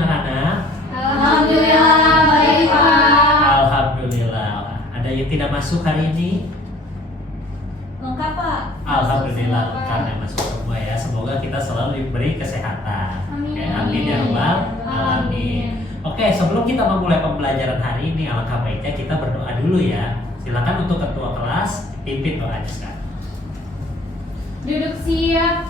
anak-anak? Alhamdulillah baik Pak. Alhamdulillah. Ada yang tidak masuk hari ini? Lengkap Pak. Alhamdulillah lengkap yang masuk semua ya. Semoga kita selalu diberi kesehatan. Amin. Oke, amin ya rabbal alamin. Oke, sebelum kita memulai pembelajaran hari ini, alangkah baiknya kita berdoa dulu ya. Silakan untuk ketua kelas pimpin doanya sekarang. Duduk siap.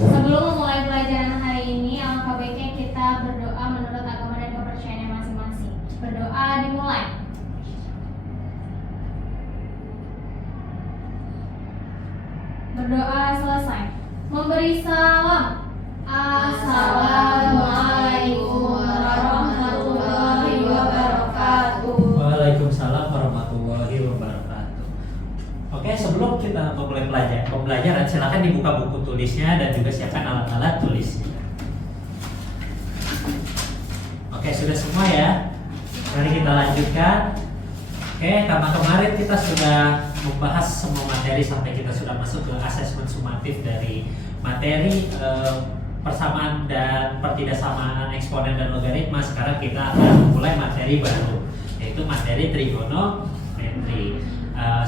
Sebelum memulai pelajaran hari ini, alangkah baiknya kita berdoa menurut agama dan kepercayaannya masing-masing. Berdoa dimulai. Berdoa selesai. Memberi salam. Assalamualaikum warahmatullahi wabarakatuh. Waalaikumsalam warahmatullahi wabarakatuh. Oke, sebelum kita memulai pembelajaran, silakan dibuka buku tulisnya dan juga siapkan alat-alat tulisnya. Oke, sudah semua ya. Mari kita lanjutkan. Oke, karena kemarin kita sudah membahas semua materi sampai kita sudah masuk ke asesmen sumatif dari materi persamaan dan pertidaksamaan eksponen dan logaritma. Sekarang kita akan memulai materi baru, yaitu materi trigonometri.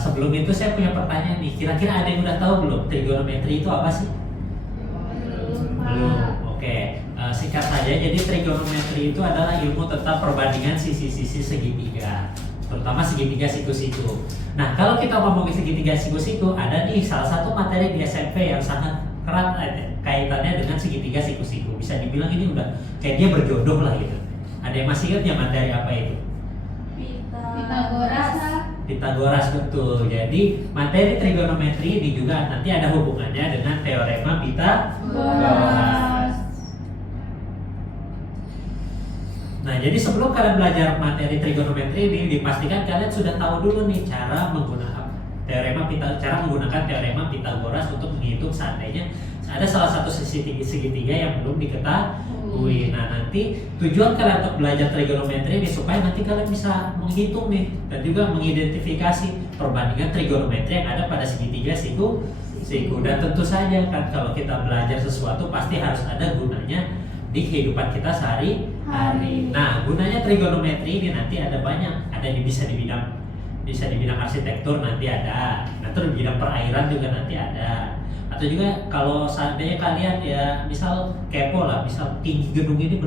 Sebelum itu saya punya pertanyaan nih. Kira-kira ada yang udah tahu belum trigonometri itu apa sih? Belum. Oke. Singkat saja, jadi trigonometri itu adalah ilmu tentang perbandingan sisi-sisi segitiga, terutama segitiga siku-siku. Nah, kalau kita ngomongin segitiga siku-siku, ada nih salah satu materi di SMP yang sangat erat kaitannya dengan segitiga siku-siku. Bisa dibilang ini udah kayak dia berjodoh lah gitu. Ada yang masih ingat ya materi apa itu? Pitagoras. Pitagoras, betul. Jadi materi trigonometri ini juga nanti ada hubungannya dengan teorema Pitagoras. Nah, jadi sebelum kalian belajar materi trigonometri ini, dipastikan kalian sudah tahu dulu nih cara menggunakan menggunakan teorema Pitagoras untuk menghitung seandainya ada salah satu segitiga yang belum diketahui. Nah, nanti tujuan kalian untuk belajar trigonometri ini supaya nanti kalian bisa menghitung nih dan juga mengidentifikasi perbandingan trigonometri yang ada pada segitiga siku. Dan tentu saja kan kalau kita belajar sesuatu pasti harus ada gunanya di kehidupan kita sehari-hari. Nah, gunanya trigonometri ini nanti ada banyak. Bisa di bidang arsitektur nanti ada. Nanti di bidang perairan juga nanti ada. Atau juga kalau seandainya kalian ya misal kepo lah, misal tinggi gedung ini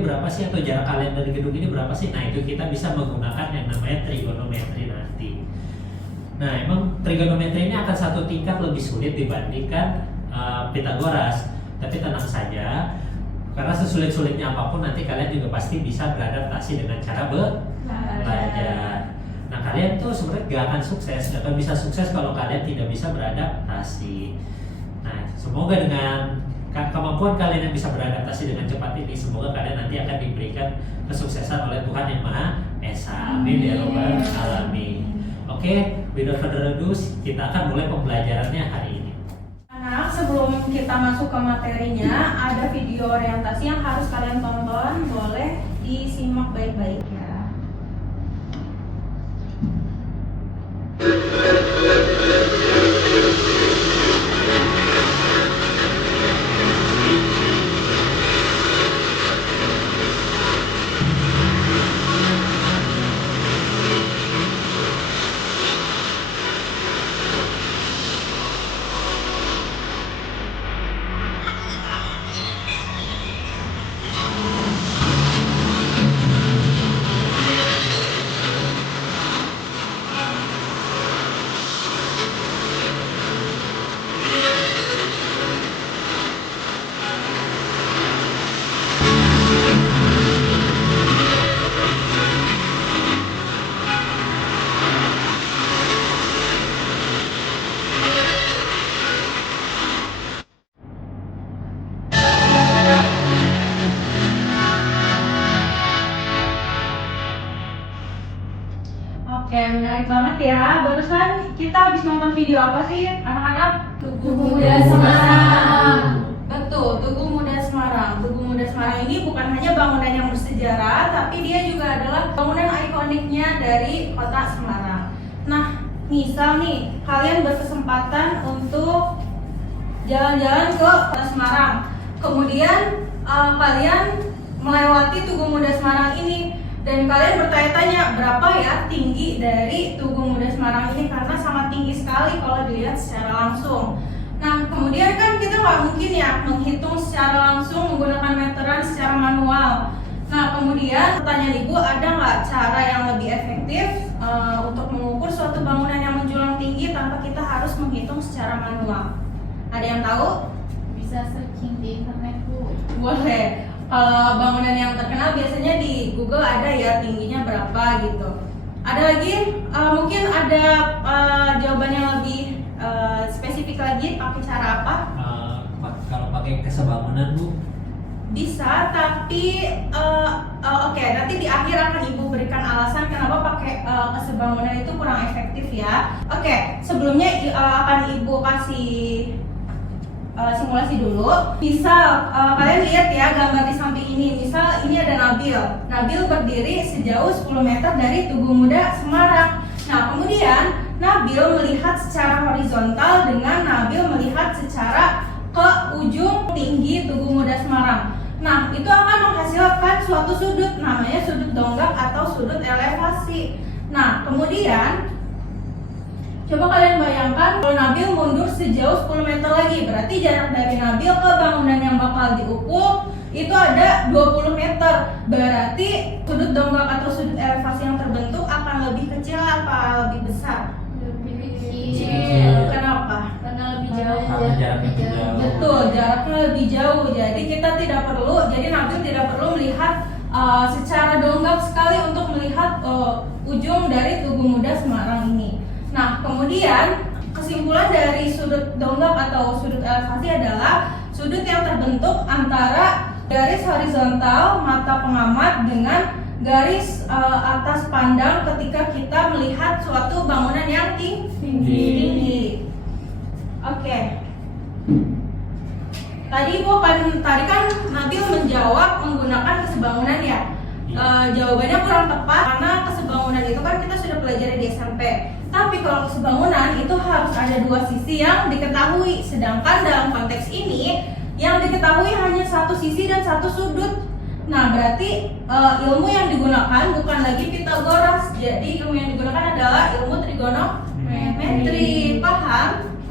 berapa sih, atau jarak kalian dari gedung ini berapa sih? Nah, itu kita bisa menggunakan yang namanya trigonometri nanti. Nah, emang trigonometri ini akan satu tingkat lebih sulit dibandingkan Pitagoras. Tapi tenang saja, karena sesulit-sulitnya apapun nanti kalian juga pasti bisa beradaptasi dengan cara belajar. Nah, kalian tuh sebenarnya gak akan bisa sukses kalau kalian tidak bisa beradaptasi. Nah, semoga dengan kemampuan kalian yang bisa beradaptasi dengan cepat ini, semoga kalian nanti akan diberikan kesuksesan oleh Tuhan Yang Maha Esa. Amin ya rabbal alamin. Oke, without further ado, kita akan mulai pembelajarannya hari ini. Anak, sebelum kita masuk ke materinya, ada video orientasi yang harus kalian tonton, boleh disimak baik-baik ya. Oke, menarik banget ya. Barusan kita habis nonton video apa sih, anak-anak? Tugu Muda Semarang. Betul, Tugu Muda Semarang. Tugu Muda Semarang ini bukan hanya bangunan yang bersejarah, tapi dia juga adalah bangunan ikoniknya dari kota Semarang. Nah, misal nih, kalian berkesempatan untuk jalan-jalan ke kota Semarang. Kemudian kalian melewati Tugu Muda Semarang ini dan kalian bertanya-tanya berapa ya tinggi dari Tugu Muda Semarang ini, karena sangat tinggi sekali kalau dilihat secara langsung. Nah, kemudian kan kita nggak mungkin ya menghitung secara langsung menggunakan meteran secara manual. Nah, kemudian pertanyaan Ibu, ada nggak cara yang lebih efektif untuk mengukur suatu bangunan yang menjulang tinggi tanpa kita harus menghitung secara manual? Ada yang tahu? Bisa searching di internet, Bu. Boleh. Kalau bangunan yang terkenal biasanya di Google ada ya tingginya berapa gitu. Ada lagi mungkin ada jawaban yang lebih spesifik lagi, pakai cara apa? Kalau pakai kesebangunan Bu, Bisa, tapi oke, nanti di akhir akan Ibu berikan alasan kenapa pakai kesebangunan itu kurang efektif ya. Oke, sebelumnya akan Ibu kasih simulasi dulu. Misal kalian lihat ya gambar di samping ini. Misal ini ada Nabil. Nabil berdiri sejauh 10 meter dari Tugu Muda Semarang. Nah, kemudian Nabil melihat secara horizontal dengan Nabil melihat secara ke ujung tinggi Tugu Muda Semarang. Nah, itu akan menghasilkan suatu sudut, namanya sudut donggak atau sudut elevasi. Nah, kemudian coba kalian bayangkan kalau Nabil mundur sejauh 10 meter lagi, berarti jarak dari Nabil ke bangunan yang bakal diukur itu ada 20 meter. Berarti sudut donggak atau sudut elevasi yang terbentuk akan lebih kecil apa lebih besar? Lebih Kecil. Kenapa? Karena lebih jauh. Karena jaraknya lebih jauh. Betul, jaraknya lebih jauh. Jadi kita tidak perlu, jadi Nabil tidak perlu melihat secara donggak sekali untuk melihat ujung dari Tugu Muda Semarang ini. Nah, kemudian kesimpulan dari sudut donggak atau sudut elevasi adalah sudut yang terbentuk antara garis horizontal mata pengamat dengan garis atas pandang ketika kita melihat suatu bangunan yang tinggi. Oke. Tadi kan Nabil menjawab menggunakan kesebangunan ya. Jawabannya kurang tepat karena kesebangunan itu kan kita sudah pelajari di SMP. Tapi kalau kesebangunan itu harus ada dua sisi yang diketahui, sedangkan dalam konteks ini yang diketahui hanya satu sisi dan satu sudut. Nah, berarti ilmu yang digunakan bukan lagi Pitagoras. Jadi ilmu yang digunakan adalah ilmu trigonometri. Paham?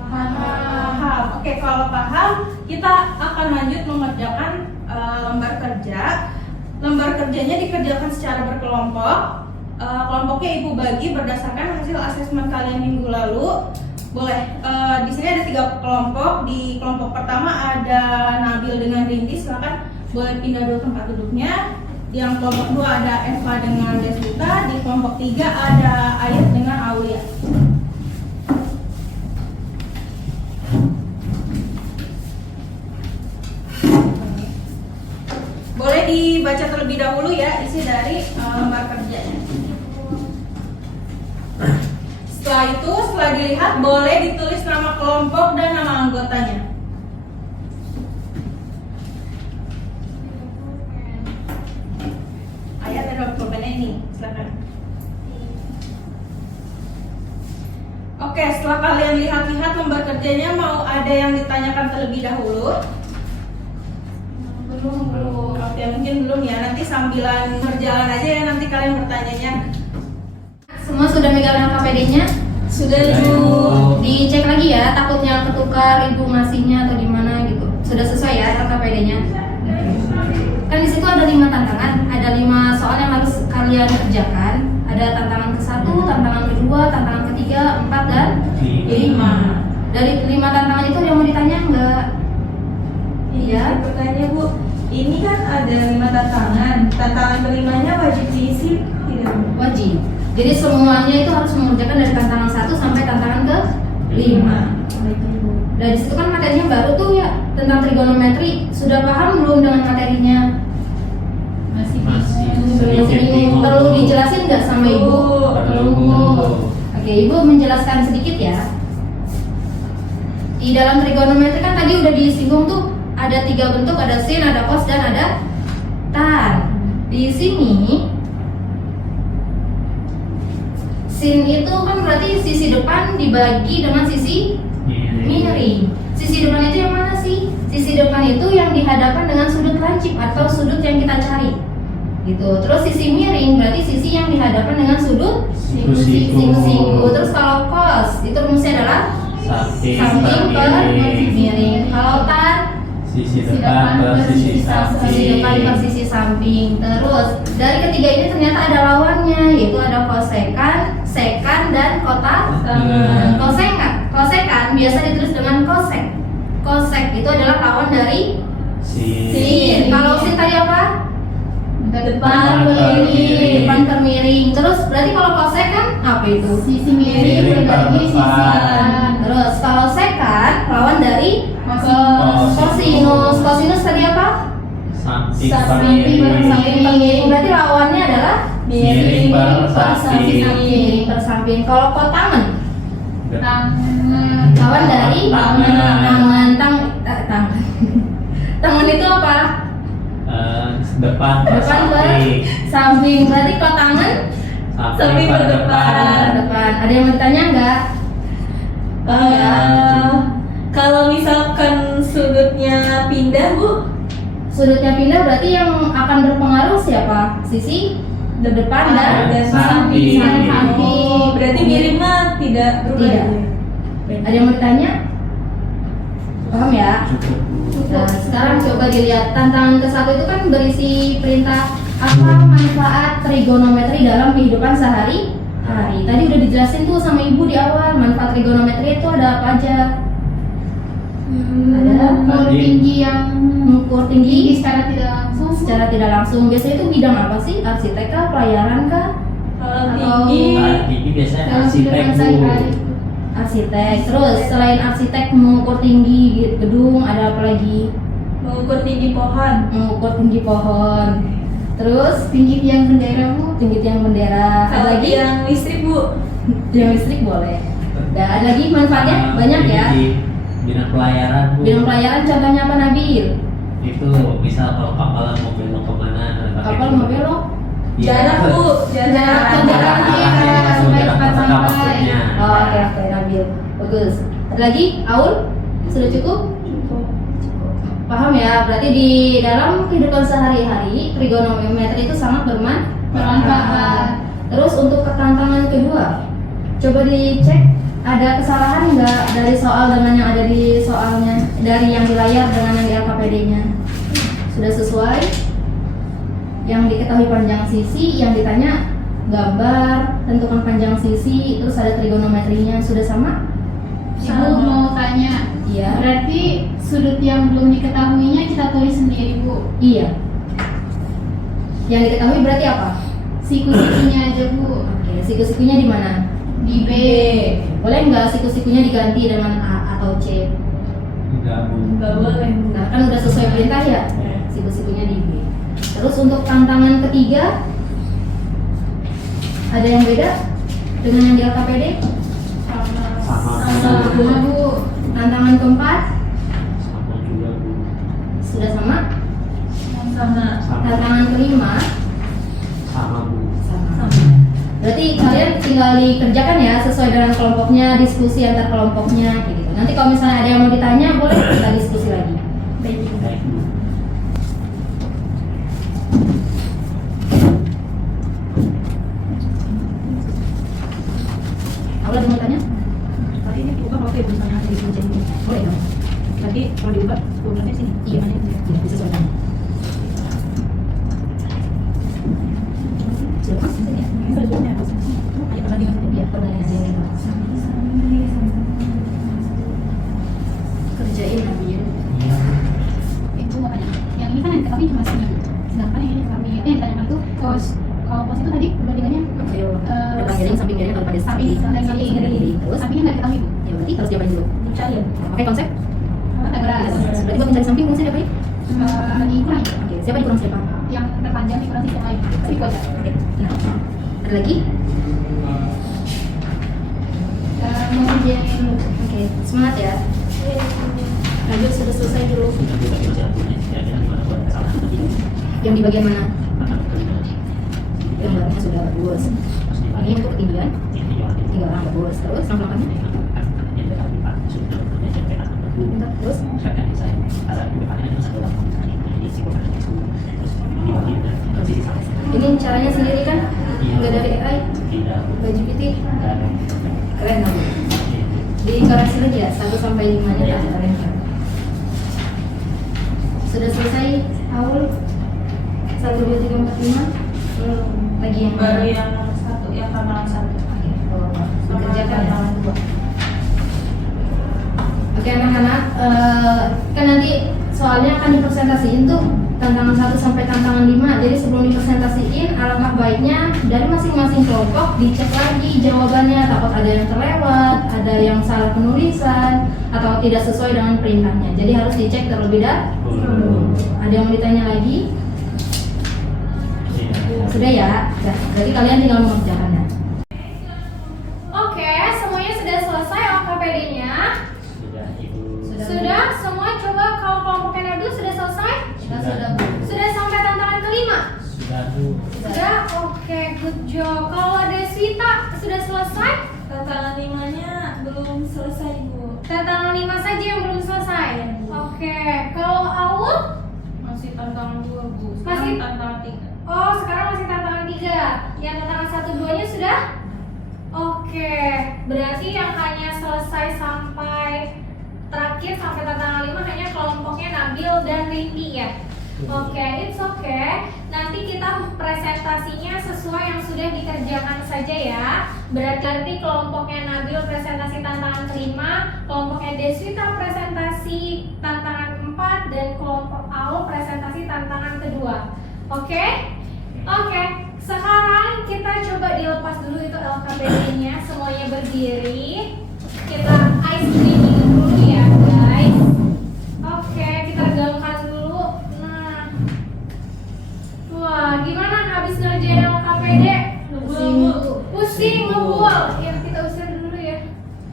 Paham. Oke, kalau paham, kita akan lanjut mengerjakan lembar kerja. Lembar kerjanya dikerjakan secara berkelompok. Kelompoknya Ibu bagi berdasarkan hasil asesmen kalian minggu lalu. Boleh. Di sini ada 3 kelompok. Di kelompok pertama ada Nabil dengan Rindi. Silakan boleh pindah dulu tempat duduknya. Yang kelompok 2 ada Eva dengan Deswita. Di kelompok 3 ada Ayat dengan Aulia. Boleh dibaca terlebih dahulu ya isi dari lembar kerjanya. Setelah itu, setelah dilihat, boleh ditulis nama kelompok dan nama anggotanya. Ayat ada pulpennya ini, silakan. Oke, setelah kalian lihat-lihat lembar kerjanya, mau ada yang ditanyakan terlebih dahulu? Belum. Oke, mungkin belum ya. Nanti sambilan berjalan aja ya, nanti kalian bertanyanya. Semua sudah megang LKPD-nya? Sudah Dicek lagi ya, takutnya ketukar Ibu ngasihnya atau gimana gitu. Sudah sesuai ya LKPD-nya? Kan di situ ada 5 tantangan, ada 5 soal yang harus kalian kerjakan. Ada tantangan ke-1, tantangan ke-2, tantangan ke-3, 4 dan 5. Dari 5 tantangan itu yang mau ditanya enggak? Iya. Bertanya Bu, ini kan ada 5 tantangan. Tantangan kelimanya wajib diisi tidak? Wajib. Jadi semuanya itu harus mengerjakan dari tantangan 1 sampai tantangan ke-5. Dari situ kan materinya baru tuh ya, tentang trigonometri. Sudah paham belum dengan materinya? Masih bingung. Perlu dijelasin nggak sama Ibu? Perlu. Oke, Ibu menjelaskan sedikit ya. Di dalam trigonometri kan tadi udah disinggung tuh, ada 3 bentuk, ada sin, ada cos, dan ada tan. Di sini sin itu kan berarti sisi depan dibagi dengan sisi miring. Sisi depan itu yang mana sih? Sisi depan itu yang dihadapkan dengan sudut lancip gitu. Terus sisi miring berarti sisi yang dihadapkan dengan sudut Siku-siku. siku. Terus kalau cos itu rumusnya adalah samping per miring. Kalau tan Sisi depan per sisi sisi samping. depan per sisi samping. Terus dari ketiga ini ternyata ada lawannya, yaitu ada kosekan, sekan, dan kosekan biasa ditulis dengan kosek. Kosek itu adalah lawan dari sin. Kalau sin tadi apa? Depan Depan per miring. Terus berarti kalau kosek kan apa itu? Sisi miring berbagi sisi depan. Terus kalau sekan lawan dari kosinus. Kosinus tadi apa? Samping per Samping per miring. Samping per miring. Berarti lawannya adalah Miring per samping. miring per samping. Kalau kotangan Tangan. lawan dari Tangan. tangan itu apa? Depan per Depan per samping. samping. Berarti kotangan Samping per depan. depan. Ada yang mau ditanya nggak? Kalau misalkan sudutnya pindah, Bu, Sudutnya pindah berarti yang akan berpengaruh siapa? Sisi depan dan samping. Oh, berarti miring mah tidak berubah. Tidak. Ada yang mau ditanya? Paham ya? Cukup. Nah, sekarang coba dilihat tantangan ke-1 itu kan berisi perintah apa manfaat trigonometri dalam kehidupan sehari-hari. Tadi udah dijelasin tuh sama ibu di awal, manfaat trigonometri itu ada apa aja? Ada Mengukur tinggi yang mengukur tinggi tinggi secara tidak langsung. secara tidak langsung. Biasanya itu bidang apa sih? Arsitek kah, pelayaran kah? Kalau Atau- tinggi, Tinggi biasanya Dalam arsitek kehidupan Bu. sehari-hari. Arsitek. Terus selain arsitek mengukur tinggi gedung, ada apa lagi? mengukur tinggi pohon. Mengukur tinggi pohon. Terus Tinggi tiang bendera Bu. tinggi tiang bendera. Ada Kalau lagi yang listrik, Bu, tiang listrik boleh. Dan ada lagi manfaatnya banyak ya. Di bidang pelayaran Bu. Bidang pelayaran contohnya apa Nabil? Itu misal kalau kapalan mau belok kemana pakai Kapal itu. mau belok? Iya. jarak, Bu, jarak. Jarak kendaraan Iya, supaya cepat sampai. Oh, oke Nabil. Bagus. Ada lagi? Aul? Sudah cukup? Paham ya? Berarti di dalam kehidupan sehari-hari trigonometri itu sangat Bermanfaat. Terus untuk ketantangan kedua, coba dicek ada kesalahan nggak dari soal dengan yang ada di soalnya, dari yang di layar dengan yang di LKPD-nya. Sudah sesuai? Yang diketahui panjang sisi, yang ditanya gambar, tentukan panjang sisi, terus ada trigonometrinya, sudah sama? Ibu mau tanya. Iya. Berarti sudut yang belum diketahuinya kita tulis sendiri Bu. Iya. Yang diketahui berarti apa? Siku-sikunya aja Bu. Oke, siku-sikunya di mana? Di B. Boleh nggak siku-sikunya diganti dengan A atau C? Enggak Bu. Nggak boleh, Bu. Nah, kan udah sesuai perintah ya? Siku-sikunya di B. Terus untuk tantangan ketiga, ada yang beda dengan yang di LKPD? Sama Sama Bu. Bu. Tantangan keempat, Sama juga Bu. sudah sama? Sama. Sama. Tantangan kelima, Sama Bu. sama. Berarti kalian tinggal dikerjakan ya sesuai dengan kelompoknya, diskusi antar kelompoknya kayak gitu. Nanti kalau misalnya ada yang mau ditanya, boleh kita diskusi lagi. Baik Bu. Kalau ada yang mau tanya? Tapi ini diubah oke, misalnya ada di ini. Boleh dong. Nanti kalau diubah, ukurannya sini. Iya, mana? Iya, disesuaikan. Siapa? Sini ya. Ini sudah apa? Ayo perbandingan saja. Iya, perbandingan aja yang itu. Kerjain Nabil. Iya Bu. Ibu mau tanya. Yang ini kan yang diketahui cuma sini. Sedangkan yang ini diketahui ditanyakan itu pos. Kalau pos itu tadi perbandingannya Ayo, depan miring, samping miring, kalau pada samping dan kiri. Terus, Sampingnya nggak diketahui Bu. ya berarti harus diapain dulu? Cair. Pakai konsep? Tegas. Berarti buat mencari samping fungsi diapain? Dikurangi. Oke, siapa dikurang siapa? Yang terpanjang dikurang sisi yang lain. Tapi itu aja. Oke, nah, ada lagi? Mau kerjain dulu. Oke, semangat ya. Lanjut, sudah selesai dulu. Sudah kita kerja Bu. Kira-kira gimana buat kesalahan tadi? Yang di bagian mana? Akan kelima. Gambarnya sudah bagus. Terus di Ini bagian untuk ketinggian, ini juga ada. tinggal orang bagus. Terus langkah-langkahnya? Yang dekat di Pak sudah punya CPA. Bentar, terus Misalkan saya ada di depannya itu satu orang ini sih bukan itu. Terus di bagian sisi samping. caranya sendiri kan? Iya. Nggak dari AI, Tidak. nggak GPT. Dan Keren dong. Dikoreksi lagi ya, 1 sampai 5 nya tak keren. Sudah selesai Aul? 1, 2, 3, 4, 5? Lagi yang Baru yang satu, yang tantangan satu. Sama Dikerjakan ya? tantangan dua. Oke anak-anak, kan nanti soalnya akan dipresentasiin tuh tantangan 1 sampai tantangan 5. Jadi sebelum dipresentasiin, alangkah baiknya dari masing-masing kelompok dicek lagi jawabannya. Takut ada yang terlewat, ada yang salah penulisan, atau tidak sesuai dengan perintahnya. Jadi harus dicek terlebih dahulu. Ada yang mau ditanya lagi? Sudah ya? Sudah. Berarti kalian tinggal mengerjakannya. Oke, semuanya sudah selesai OKPD-nya. Sudah Ibu. Sudah, semua coba kalau kelompoknya Nabil sudah selesai? Sudah. Sudah sampai tantangan kelima? Sudah Bu. Sudah, oke, good job. Kalau Deswita sudah selesai? Tantangan 5-nya belum selesai, Bu. Tantangan 5 saja yang belum selesai. Oke, kalau Aul? Masih tantangan dua, Bu. Masih? Sekarang tantangan 3. Oh, sekarang masih tantangan 3. Yang tantangan 1, 2-nya sudah? Oke, berarti yang hanya selesai sampai terakhir sampai tantangan 5 hanya kelompoknya Nabil dan Rindi ya. Oke, it's okay. Nanti kita presentasinya sesuai yang sudah dikerjakan saja ya. Berarti kelompoknya Nabil presentasi tantangan kelima, kelompoknya Deswita presentasi tantangan 4, dan kelompok Aul presentasi tantangan kedua. Oke? Oke, sekarang kita coba dilepas dulu itu LKPD-nya. Semuanya berdiri. Kita ice breathing dulu ya guys. Oke, kita regangkan dulu. Nah, wah, gimana habis ngerjain LKPD? Pusing, ngebul. Ya, kita usir dulu ya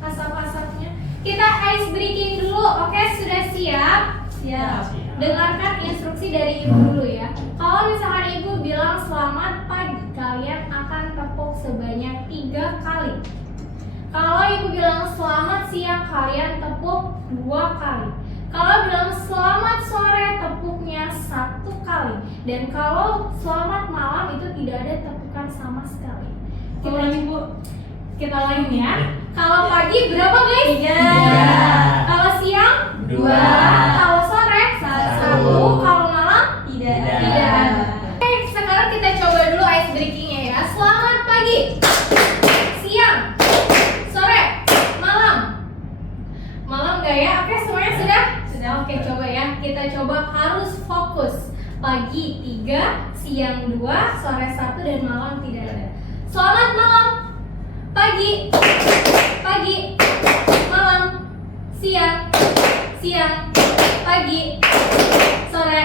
asap-asapnya. Kita ice breaking dulu. Oke, sudah siap? Siap. Dengarkan instruksi dari ibu dulu ya. Kalau misalkan ibu bilang selamat pagi, kalian akan tepuk sebanyak 3 kali. Kalau ibu bilang selamat siang, kalian tepuk 2 kali. Kalau bilang selamat sore, tepuknya 1 kali. Dan kalau selamat malam itu tidak ada tepukan sama sekali. Kita lain ya. Kalau pagi berapa guys? 3. Kalau siang? 2. Kalau sore? 1. Kalau malam? Tidak. Oke, sekarang kita coba dulu ice breakingnya ya. Selamat pagi, siang, sore, malam. Malam gak ya? Oke, semuanya sudah? Sudah. Oke, coba ya. Kita coba harus fokus. Pagi 3, siang 2, sore 1, dan malam tidak ada. Selamat malam. Pagi, malam, siang, pagi, sore,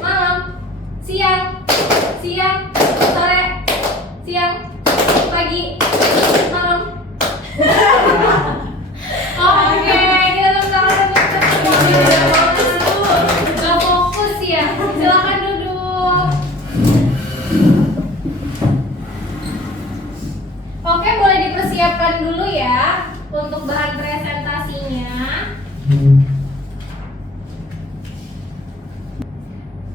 malam, siang, sore, pagi, malam. Oke, kita gak fokus ya. Silakan duduk. Oke, boleh dipersiapkan dulu ya untuk bahan presentasinya.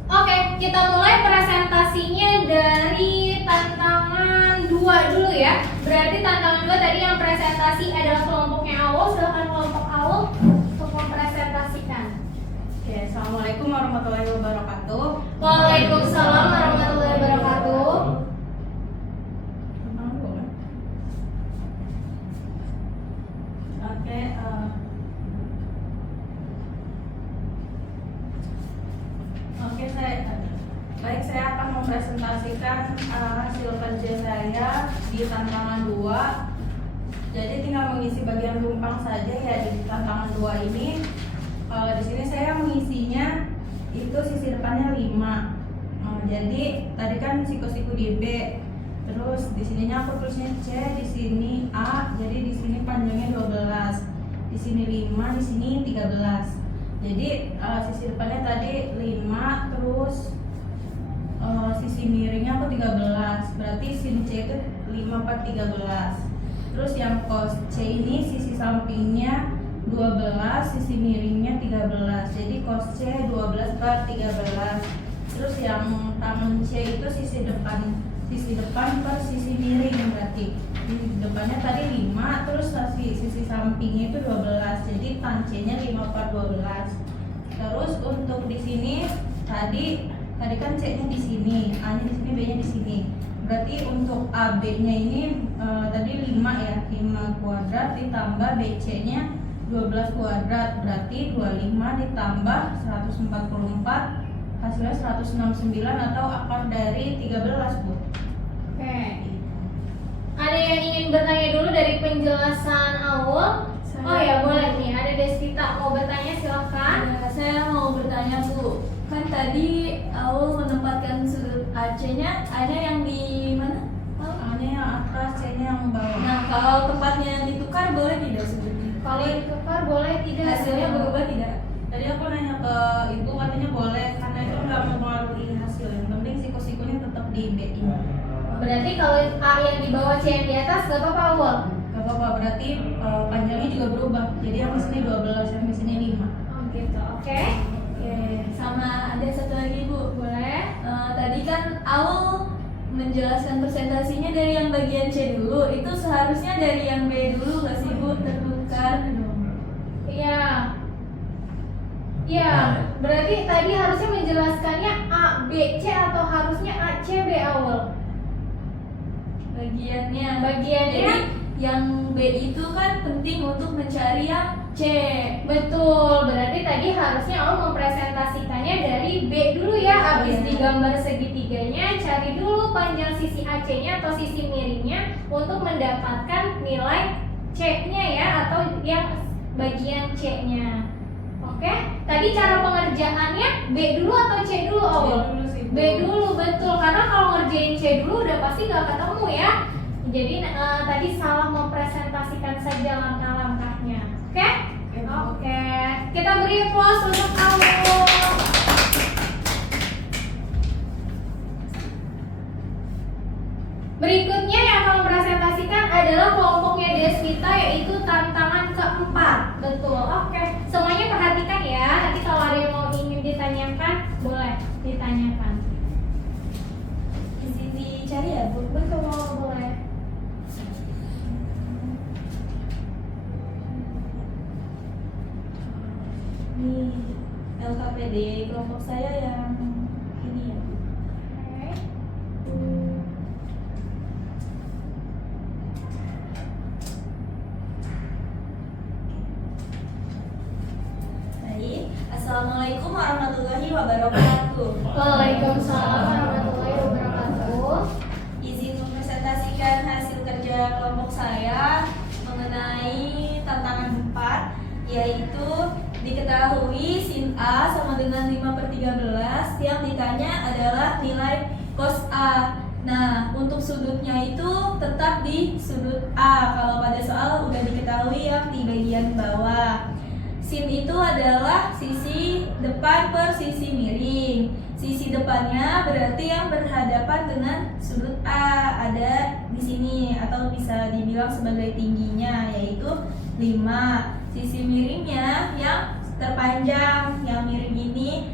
Oke, kita mulai presentasinya dari tantangan 2 dulu ya. Berarti tantangan 2 tadi yang presentasi adalah kelompoknya Aul. Silakan kelompok Aul untuk mempresentasikan. Oke, assalamualaikum warahmatullahi wabarakatuh. Waalaikumsalam warahmatullahi wabarakatuh. Oke, saya akan mempresentasikan hasil kerja saya di tantangan 2. Jadi tinggal mengisi bagian tumpang saja ya di tantangan 2 ini. Di sini saya mengisinya itu sisi depannya 5. Jadi tadi kan siku-siku di B. Terus di sininya aku tulisnya C, di sini A, jadi di sini panjangnya 12. Di sini 5, di sini 13. Jadi sisi depannya tadi 5, terus sisi miringnya aku 13. Berarti sini C itu 5 per 13. Terus yang cos C ini sisi sampingnya 12, sisi miringnya 13. Jadi cos C 12 per 13. Terus yang tangan C itu sisi depan per sisi miring berarti. Di depannya tadi 5, terus sisi sampingnya itu 12. Jadi tan C-nya 5/12. Terus untuk di sini tadi kan C-nya di sini, A-nya di sini, B-nya di sini. Berarti untuk AB-nya ini tadi 5 ya, 5 kuadrat ditambah BC-nya 12 kuadrat, berarti 25 ditambah 144 hasilnya 169 atau akar dari 13, Bu. Oke. Ada yang ingin bertanya dulu dari penjelasan awal? Oh ya, boleh nih. Ada Desvita mau bertanya, silahkan. Ya, saya mau bertanya Bu, kan tadi Aul menempatkan sudut AC-nya, A-nya yang di mana? A-nya yang atas, C-nya yang bawah. Nah, kalau tempatnya ditukar boleh tidak sudutnya? Kalau ditukar boleh tidak? Hasilnya berubah tidak? Tadi aku nanya ke ibu, katanya boleh karena itu nggak mempengaruhi hasil. Yang penting siku-sikunya tetap di B ini. Berarti kalau A yang di bawah, C yang di atas, gak apa-apa awal. Gak apa-apa, berarti panjangnya juga berubah. Jadi yang di sini 12, yang di sini 5. Oh gitu, oke. Oke, sama ada satu lagi Bu. Boleh. Tadi kan Aul menjelaskan presentasinya dari yang bagian C dulu, itu seharusnya dari yang B dulu nggak sih Bu? Tertukar dong. Iya. Iya, berarti tadi harusnya menjelaskannya A, B, C atau harusnya A, C, B awal? Bagiannya. Bagiannya? Jadi yang B itu kan penting untuk mencari yang C. Betul, berarti tadi harusnya Aul mempresentasikannya dari B dulu ya. Habis Iya. digambar segitiganya, cari dulu panjang sisi AC-nya atau sisi miringnya untuk mendapatkan nilai C-nya ya, atau yang bagian C-nya. Oke, tadi cara pengerjaannya B dulu atau C dulu Aul? B dulu sih, Bu. B dulu, betul, karena kalau ngerjain C dulu udah pasti nggak ketemu ya. Jadi tadi salah mempresentasikan saja langkah-langkahnya. Oke? Oke. Kita beri applause untuk Aul. Berikutnya yang akan mempresentasikan adalah kelompoknya Desvita, yaitu tantangan keempat. Betul. Oke. Semuanya perhatikan ya. Nanti kalau ada yang mau ingin ditanyakan, boleh ditanyakan. Di sini cari ya Bu. Betul, boleh. Ini LKPD kelompok saya yang ini ya Bu. Oke. Baik. Assalamualaikum warahmatullahi wabarakatuh. Waalaikumsalam warahmatullahi wabarakatuh. Izin mempresentasikan hasil kerja kelompok saya mengenai tantangan 4, yaitu diketahui sin A sama dengan 5/13. Yang ditanya adalah nilai cos A. Nah, untuk sudutnya itu tetap di sudut A. Kalau pada soal udah diketahui yang di bagian bawah. Sin itu adalah sisi depan per sisi miring. Sisi depannya berarti yang berhadapan dengan sudut A, ada di sini atau bisa dibilang sebagai tingginya, yaitu 5. Sisi miringnya yang terpanjang, yang miring ini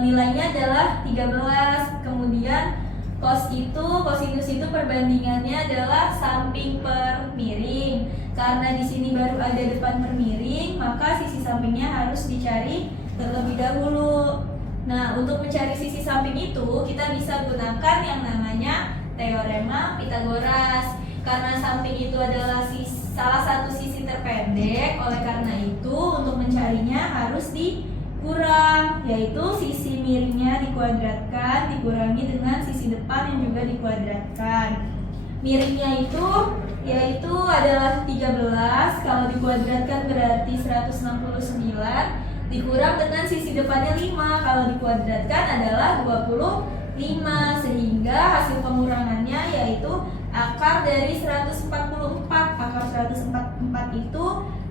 nilainya adalah 13. Kemudian kosinus itu perbandingannya adalah samping per miring. Karena di sini baru ada depan per miring, maka sisi sampingnya harus dicari terlebih dahulu. Nah, untuk mencari sisi samping itu kita bisa gunakan yang namanya teorema Pythagoras. Karena samping itu adalah salah satu sisi terpendek, oleh karena itu untuk mencarinya harus dikurang, yaitu sisi miringnya dikuadratkan dikurangi dengan sisi depan yang juga dikuadratkan. Miringnya itu yaitu adalah 13, kalau dikuadratkan berarti 169, dikurang dengan sisi depannya 5, kalau dikuadratkan adalah 25, sehingga hasil pengurangannya yaitu akar dari 144. Akar 144 itu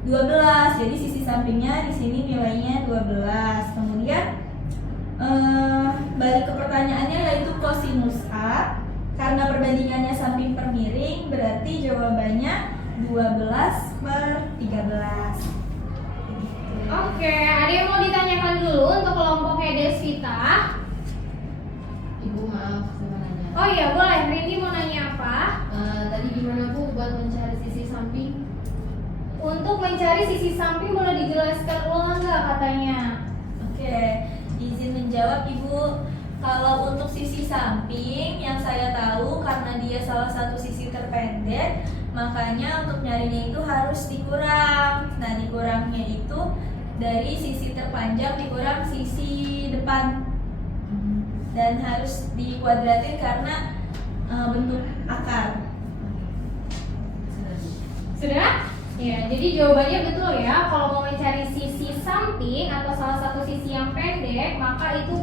12. Jadi sisi sampingnya di sini nilainya 12. Kemudian balik ke pertanyaannya, yaitu kosinus A. Karena perbandingannya samping per miring, berarti jawabannya 12/13. Oke, ada yang mau ditanyakan dulu untuk kelompoknya Desvita? Bu, maaf sebenarnya. Oh iya boleh, Rindi mau nanya apa? Tadi gimana Bu buat mencari sisi samping? Untuk mencari sisi samping boleh dijelaskan ulang nggak katanya? Oke, izin menjawab Ibu. Kalau untuk sisi samping yang saya tahu karena dia salah satu sisi terpendek, makanya untuk nyarinya itu harus dikurang. Nah, dikurangnya itu dari sisi terpanjang dikurang sisi depan. Dan harus dikuadratin karena bentuk akar. Sudah? Ya, jadi jawabannya betul ya. Kalau mau mencari sisi samping atau salah satu sisi yang pendek, maka itu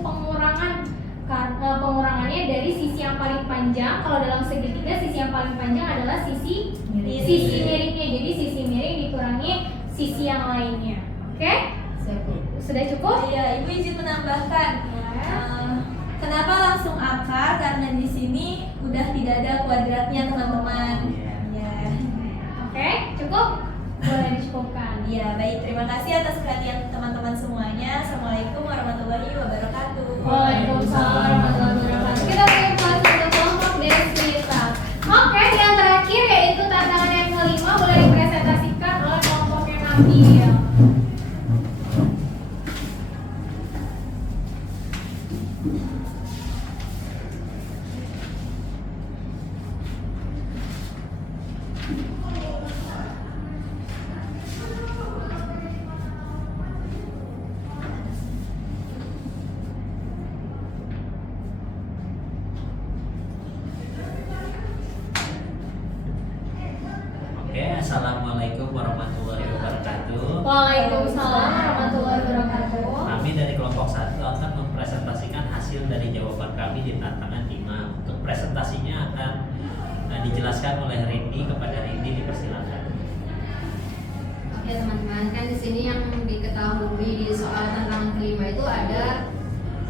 pengurangannya dari sisi yang paling panjang. Kalau dalam segitiga, sisi yang paling panjang adalah sisi miringnya. Jadi sisi miring dikurangi sisi yang lainnya. Oke? Sudah cukup? Iya, Ibu izin menambahkan. Kenapa langsung akar? Karena di sini udah tidak ada kuadratnya, teman-teman. Ya. Oke, cukup? Boleh dicukupkan. Ya, baik. Terima kasih atas perhatian teman-teman semuanya. Assalamualaikum warahmatullahi wabarakatuh. Waalaikumsalam warahmatullahi wabarakatuh. Kita punya kelas untuk kelompok Deswita. Oke, yang terakhir yaitu tantangan yang kelima boleh dipresentasikan oleh kelompoknya Nabil. Oke, assalamualaikum warahmatullahi wabarakatuh. Waalaikumsalam warahmatullahi wabarakatuh. Kami dari kelompok 1 akan mempresentasikan hasil dari jawaban kami di tantangan 5. Untuk presentasinya akan dijelaskan oleh Rindi. Kepada Rindi dipersilakan. Oke teman-teman, kan di sini yang diketahui di soal tantangan kelima itu ada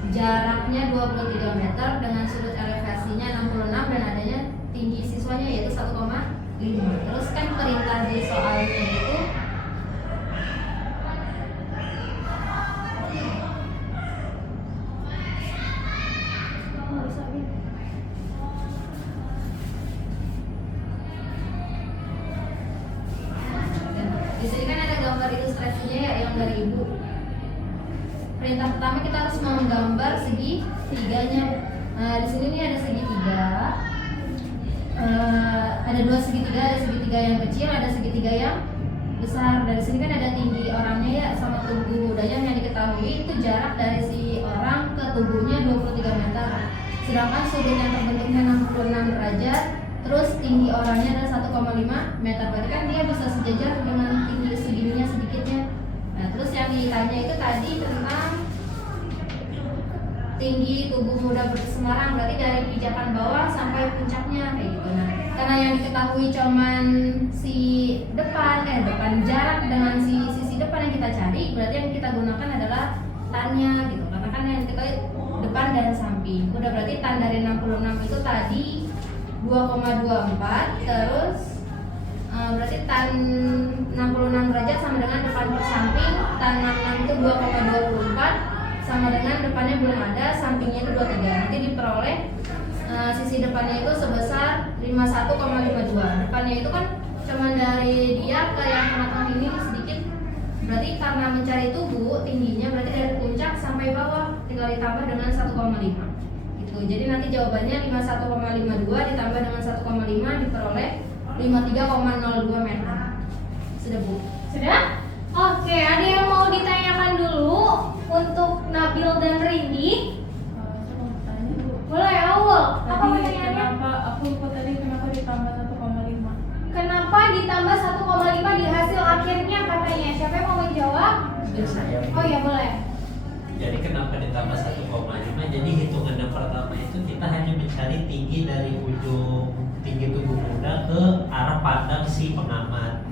jaraknya 23 meter dengan sudut elevasinya 66 dan adanya tinggi siswanya yaitu 1,5. Terus kan perintah di soalnya itu di sini kan ada gambar ilustrasinya ya yang dari Ibu. Perintah pertama kita harus menggambar segitiganya. Nah, di sini nih ada segitiga. Ada dua segitiga, ada segitiga yang kecil, ada segitiga yang besar. Dari sini kan ada tinggi orangnya ya sama tubuh mudanya yang diketahui itu jarak dari si orang ke tubuhnya 23 meter. Sedangkan sudut yang terbentuknya 66 derajat, terus tinggi orangnya adalah 1,5 meter. Berarti kan dia bisa sejajar dengan tinggi segininya sedikitnya. Nah, terus yang ditanya itu tadi tentang tinggi tubuh muda Semarang, berarti dari pijakan bawah sampai puncaknya kayak gitu. Nah, karena yang diketahui cuman si depan jarak dengan si sisi depan yang kita cari, berarti yang kita gunakan adalah tannya gitu. Karena kan yang kita depan dan samping. Udah berarti tan dari 66 itu tadi 2,24, terus berarti tan 66 derajat sama dengan depan per samping, tan 66 itu 2,24 sama dengan depannya belum ada, sampingnya itu 23. Nanti diperoleh sisi depannya itu sebesar 51,52. Depannya itu kan cuma dari dia ke yang tengah-tengah ini sedikit. Berarti karena mencari tubuh tingginya berarti dari puncak sampai bawah tinggal ditambah dengan 1,5. Gitu. Jadi nanti jawabannya 51,52 ditambah dengan 1,5 diperoleh 53,02 meter. Sudah Bu? Sudah? Oke, ada yang mau ditanyakan dulu untuk Nabil dan Rindi? Boleh, Aul. Apa pertanyaannya? Kenapa aku lupa tadi kenapa ditambah 1,5? Kenapa ditambah 1,5 di hasil akhirnya katanya? Siapa yang mau menjawab? Saya. Oh ya boleh. Jadi kenapa ditambah 1,5? Jadi hitungan yang pertama itu kita hanya mencari tinggi dari ujung tinggi tubuh muda ke arah pandang si pengamat.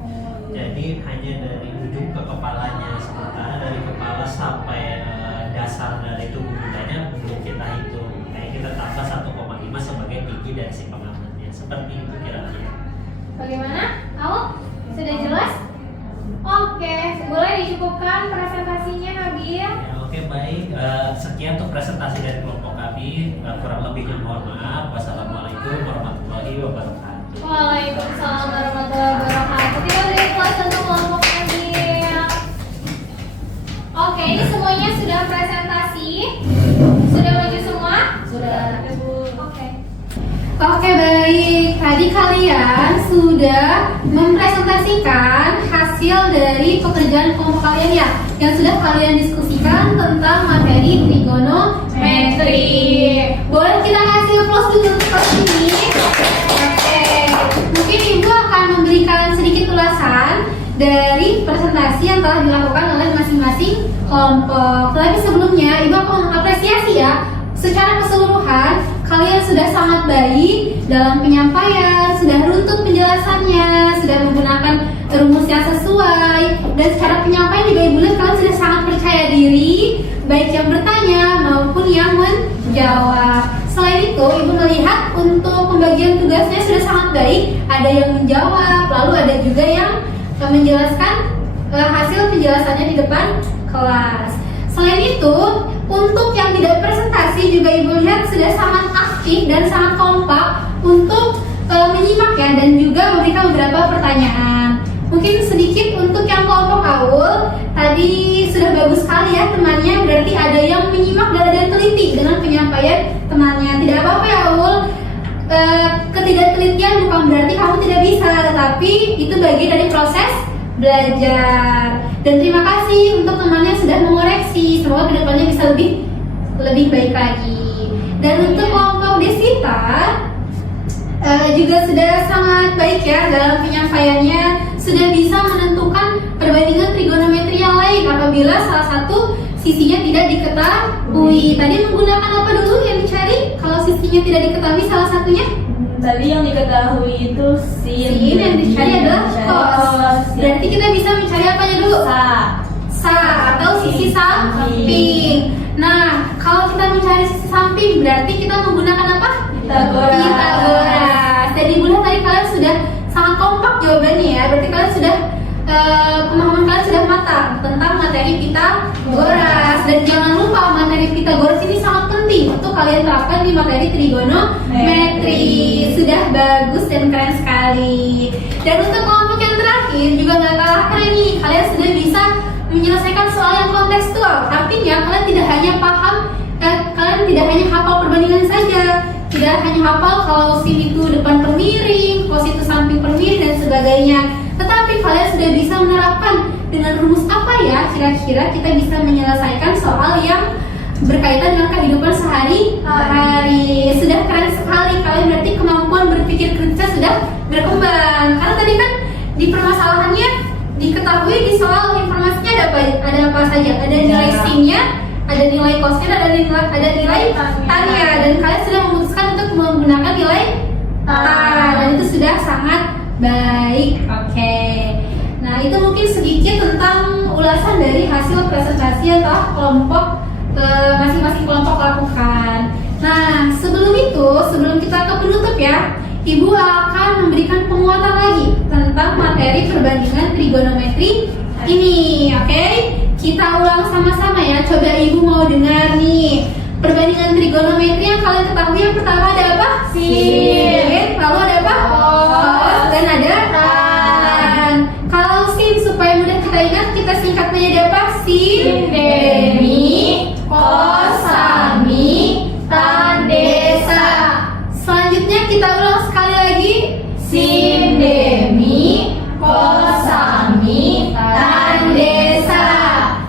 Jadi hanya dari ujung ke kepalanya, sementara dari kepala sampai dasar dari tubuh mudanya belum kita hitung. Kayak kita tambah 1,5 sebagai tinggi dari si pengamatnya. Seperti itu kira-kira. Bagaimana? Aul? Sudah jelas? Oke, boleh dicukupkan presentasinya Nabil? Ya, Oke, baik. Sekian untuk presentasi dari kelompok kami. Kurang lebihnya mohon maaf. Wassalamualaikum warahmatullahi wabarakatuh. Waalaikumsalam warahmatullahi wabarakatuh. Kita beri kelas untuk kelompok kami. Oke, ini semuanya sudah presentasi. Sudah maju semua? Sudah. Oke. Oke, baik. Tadi kalian sudah mempresentasikan hasil dari pekerjaan kelompok kalian ya, yang sudah kalian diskusikan tentang materi trigonometri. Boleh kita kasih applause dulu untuk kelas ini? Oke. Mungkin Ibu akan memberikan sedikit ulasan dari presentasi yang telah dilakukan oleh masing-masing kelompok. Tapi sebelumnya Ibu akan mengapresiasi ya, secara keseluruhan kalian sudah sangat baik dalam penyampaian, sudah runtut penjelasannya, sudah menggunakan rumus yang sesuai, dan secara penyampaian juga Ibu lihat kalian sudah sangat percaya diri, baik yang bertanya maupun yang menjawab. Selain itu, Ibu melihat untuk pembagian tugasnya sudah sangat baik, ada yang menjawab, lalu ada juga yang menjelaskan hasil penjelasannya di depan kelas. Selain itu, untuk yang tidak presentasi juga Ibu lihat sudah sangat aktif dan sangat kompak untuk menyimak ya, dan juga memberikan beberapa pertanyaan. Mungkin sedikit untuk yang kelompok Aul, tadi sudah bagus sekali ya temannya, berarti ada yang menyimak dan ada yang teliti dengan penyampaian temannya. Tidak apa-apa ya Aul, ketidaktelitian bukan berarti kamu tidak bisa, tetapi itu bagian dari proses belajar. Dan terima kasih untuk temannya yang sudah mengoreksi, semoga kedepannya bisa lebih baik lagi. Dan untuk kelompok Desita juga sudah sangat baik ya dalam penyampaiannya, sudah bisa menentukan perbandingan trigonometri yang lain apabila salah satu sisinya tidak diketahui. Tadi menggunakan apa dulu yang dicari kalau sisinya tidak diketahui salah satunya? Tadi yang diketahui itu sin. Yang dicari adalah cos. Berarti kita bisa mencari apanya dulu? Sa atau sisi samping. Nah, kalau kita mencari sisi samping berarti kita menggunakan apa? Pythagoras. Jadi bulan tadi kalian sudah sangat kompak jawabannya ya. Berarti kalian sudah pemahaman kalian sudah matang tentang materi Pythagoras. Dan jangan lupa materi Pythagoras ini sangat penting untuk kalian terapkan di materi trigonometri. Sudah bagus dan keren sekali. Dan untuk kelompok yang terakhir juga nggak kalah keren nih. Kalian sudah bisa menyelesaikan soal yang kontekstual. Artinya kalian tidak hanya paham, kalian tidak hanya hafal perbandingan saja, tidak hanya hafal kalau sin itu depan per miring, cos itu samping per miring dan sebagainya. Tetapi kalian sudah bisa menerapkan dengan rumus apa ya kira-kira kita bisa menyelesaikan soal yang berkaitan dengan kehidupan sehari-hari. Sudah keren sekali kalian, berarti kemampuan berpikir kritis sudah berkembang. Karena tadi kan di permasalahannya diketahui di soal informasinya ada apa saja, ada nilai sinnya, ada nilai cosnya, ada nilai tannya, dan kalian sudah memutuskan untuk menggunakan nilai tan, dan itu sudah sangat baik. Oke. Nah, itu mungkin sedikit tentang ulasan dari hasil presentasi yang telah kelompok masing-masing kelompok lakukan. Nah, sebelum kita ke penutup ya, Ibu akan memberikan penguatan lagi tentang materi perbandingan trigonometri ini, oke? Kita ulang sama-sama ya. Coba Ibu mau dengar nih. Perbandingan trigonometri yang kalian ketahui yang pertama ada apa? Sin. Lalu ada apa? Cos. Dan ada tan. Kalau sin supaya mudah kita ingat, kita singkat menjadi apa? Sin, demi, cos, sami, tan, desa. Selanjutnya kita ulang sekali lagi. Sin, demi, cos, sami, tan, desa.